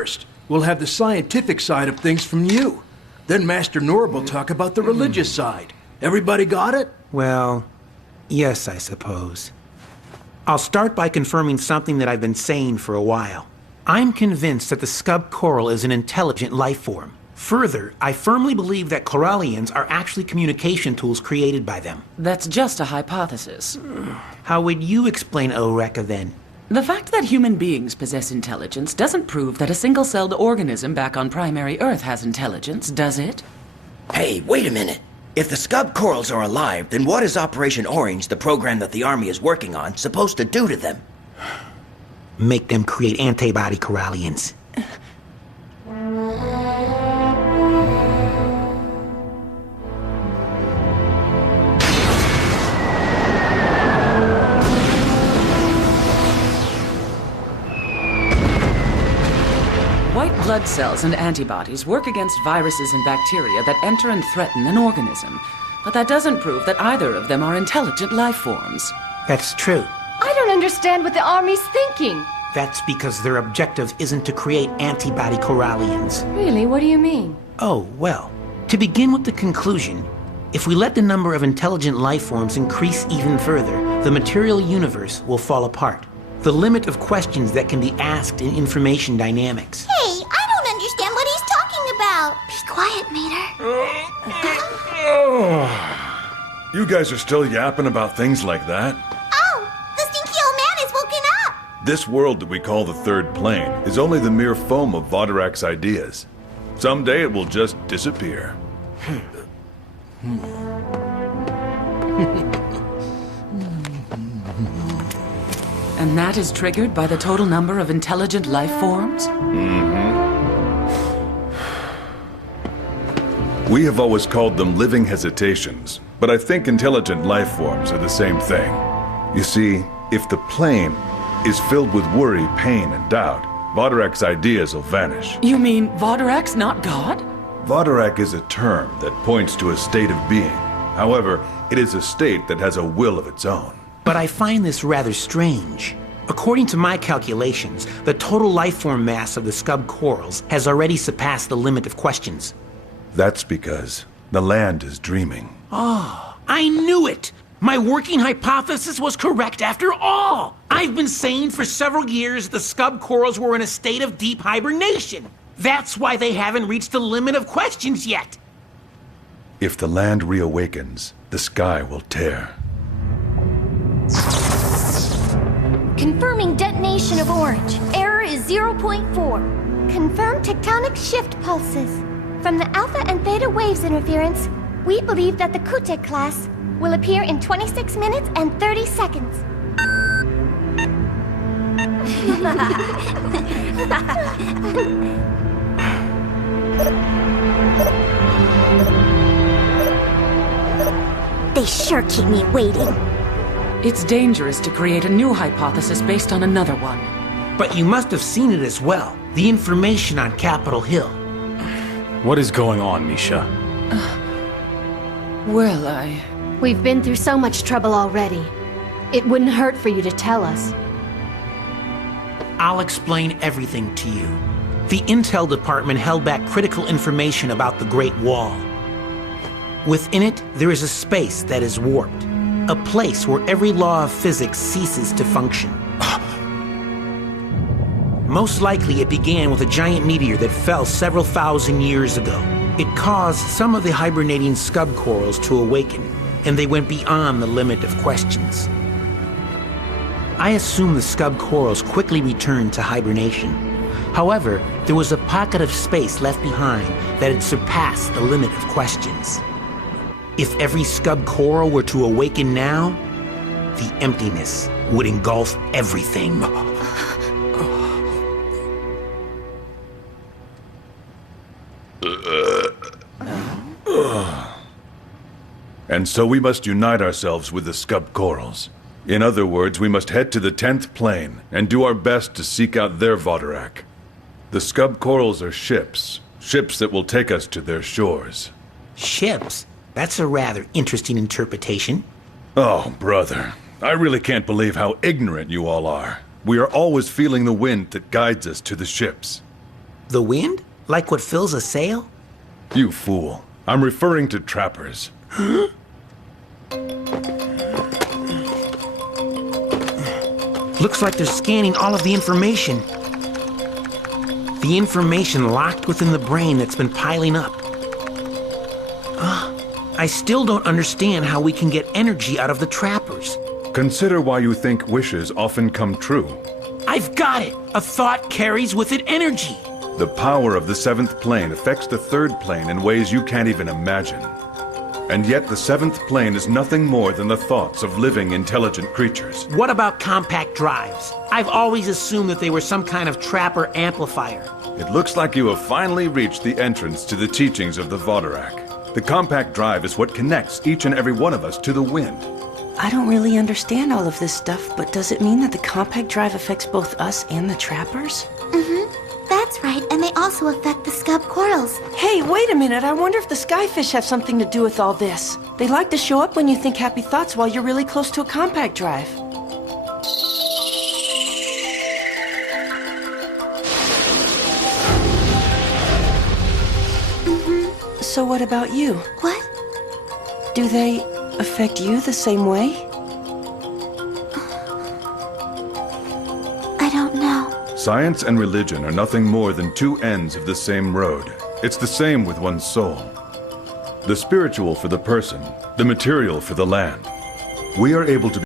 First, we'll have the scientific side of things from you. Then Master Norb will talk about the religious side. Everybody got it? Well, yes, I suppose. I'll start by confirming something that I've been saying for a while. I'm convinced that the scub coral is an intelligent life form. Further, I firmly believe that corallians are actually communication tools created by them. That's just a hypothesis. How would you explain Eureka then? The fact that human beings possess intelligence doesn't prove that a single-celled organism back on primary Earth has intelligence, does it? Hey, wait a minute. If the scub corals are alive, then what is Operation Orange, the program that the Army is working on, supposed to do to them? Make them create antibody corallians. White blood cells and antibodies work against viruses and bacteria that enter and threaten an organism. But that doesn't prove that either of them are intelligent life forms. That's true. I don't understand what the Army's thinking. That's because their objective isn't to create antibody corallians. Really? What do you mean? Oh, well, to begin with the conclusion, if we let the number of intelligent life forms increase even further, the material universe will fall apart. The limit of questions that can be asked in information dynamics. Hey, I don't understand what he's talking about. Be quiet, Mater. You guys are still yapping about things like that? Oh, the stinky old man has woken up. This world that we call the third plane is only the mere foam of Vodorak's ideas. Someday it will just disappear. And that is triggered by the total number of intelligent life forms? We have always called them living hesitations, but I think intelligent life forms are the same thing. You see, if the plane is filled with worry, pain, and doubt, Vodorak's ideas will vanish. You mean Vodorak's not God? Vodorak is a term that points to a state of being. However, it is a state that has a will of its own. But I find this rather strange. According to my calculations, the total life form mass of the scub corals has already surpassed the limit of questions. That's because the land is dreaming. Oh, I knew it! My working hypothesis was correct after all! I've been saying for several years the scub corals were in a state of deep hibernation. That's why they haven't reached the limit of questions yet. If the land reawakens, the sky will tear. Confirming detonation of Orange. Error is 0.4. Confirm tectonic shift pulses. From the alpha and theta waves interference, we believe that the Kutek class will appear in 26 minutes and 30 seconds. They sure keep me waiting. It's dangerous to create a new hypothesis based on another one. But you must have seen it as well. The information on Capitol Hill. What is going on, Misha? Well, We've been through so much trouble already. It wouldn't hurt for you to tell us. I'll explain everything to you. The Intel Department held back critical information about the Great Wall. Within it, there is a space that is warped. A place where every law of physics ceases to function. Most likely it began with a giant meteor that fell several thousand years ago. It caused some of the hibernating scub corals to awaken, and they went beyond the limit of questions. I assume the scub corals quickly returned to hibernation. However, there was a pocket of space left behind that had surpassed the limit of questions. If every scub coral were to awaken now, the emptiness would engulf everything. And so we must unite ourselves with the scub corals. In other words, we must head to the 10th plane and do our best to seek out their Vodorak. The scub corals are ships that will take us to their shores. Ships? That's a rather interesting interpretation. Oh, brother. I really can't believe how ignorant you all are. We are always feeling the wind that guides us to the ships. The wind? Like what fills a sail? You fool. I'm referring to trappers. Looks like they're scanning all of the information. The information locked within the brain that's been piling up. I still don't understand how we can get energy out of the trappers. Consider why you think wishes often come true. I've got it! A thought carries with it energy! The power of the seventh plane affects the third plane in ways you can't even imagine. And yet the seventh plane is nothing more than the thoughts of living, intelligent creatures. What about compact drives? I've always assumed that they were some kind of trapper amplifier. It looks like you have finally reached the entrance to the teachings of the Vodarak. The compact drive is what connects each and every one of us to the wind. I don't really understand all of this stuff, but does it mean that the compact drive affects both us and the trappers? That's right, and they also affect the scub corals. Hey, wait a minute. I wonder if the skyfish have something to do with all this. They like to show up when you think happy thoughts while you're really close to a compact drive. So what about you? What? Do they affect you the same way? I don't know. Science and religion are nothing more than two ends of the same road. It's the same with one's soul. The spiritual for the person, the material for the land. We are able to